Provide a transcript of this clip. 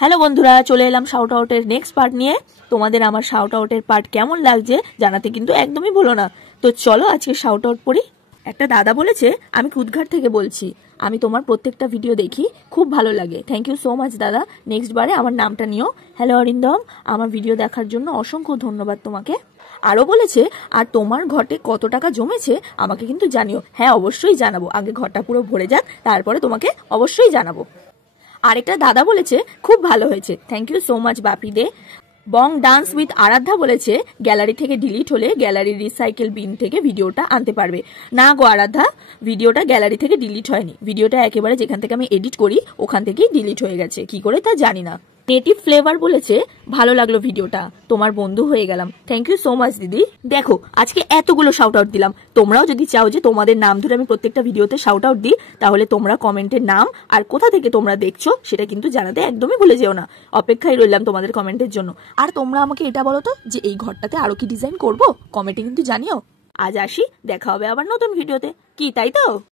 Hello বন্ধুরা, চলে এলাম শাউট আউটের নেক্সট পার্ট নিয়ে। তোমাদের আমার শাউট আউটের পার্ট কেমন লাগছে জানাতে কিন্তু একদমই ভুলো না। তো চলো আজকে শাউট আউট পড়ি। একটা দাদা বলেছে, আমি কুদঘাট থেকে বলছি, আমি তোমার প্রত্যেকটা ভিডিও দেখি, খুব ভালো লাগে। থ্যাংক ইউ সো মাচ দাদা, নেক্সট বারে আমার নামটা নিও। হ্যালো অরিন্দম, আমার ভিডিও দেখার জন্য অসংখ্য ধন্যবাদ তোমাকে। আরো বলেছে, আর তোমার ঘটে কত টাকা জমেছে আমাকে কিন্তু জানিও। হ্যাঁ অবশ্যই জানাবো, আগে ঘরটা পুরো ভরে যাক, তারপরে তোমাকে অবশ্যই জানাবো। আরেকটা দাদা বলেছে, খুব ভালো হয়েছে, thank you so much Bapi De. Bong dance with Aradhya বলেছে, গ্যালারি থেকে ডিলিট হলে গ্যালারির রিসাইকেল বিন থেকে ভিডিওটা আনতে পারবে। না গো আরাধ্যা, ভিডিওটা গ্যালারি থেকে ডিলিট হয়নি, ভিডিওটা একেবারে যেখান থেকে আমি এডিট করি ওখান থেকেই ডিলিট হয়ে গেছে, কি করে তা জানি না। নেটিভ ফ্লেভার বলেছে, ভালো লাগলো ভিডিওটা, তোমার বন্ধু হয়ে গেলাম। থ্যাংক ইউ সো মাচ দিদি। দেখো আজকে এতগুলো শাউট আউট দিলাম, তোমরাও যদি চাও যে তোমাদের নাম ধরে আমি প্রত্যেকটা ভিডিওতে শাউট আউট দিই, তাহলে তোমরা কমেন্টের নাম আর কোথা থেকে তোমরা দেখছো সেটা কিন্তু জানাতে একদমই ভুলে যেও না। অপেক্ষায় রইলাম তোমাদের কমেন্টের জন্য। আর তোমরা আমাকে এটা বলো তো যে এই ঘরটাতে আরো কি ডিজাইন করবো, কমেন্টে কিন্তু জানিও। আজ আসি, দেখা হবে আবার নতুন ভিডিওতে, কি তাই তো?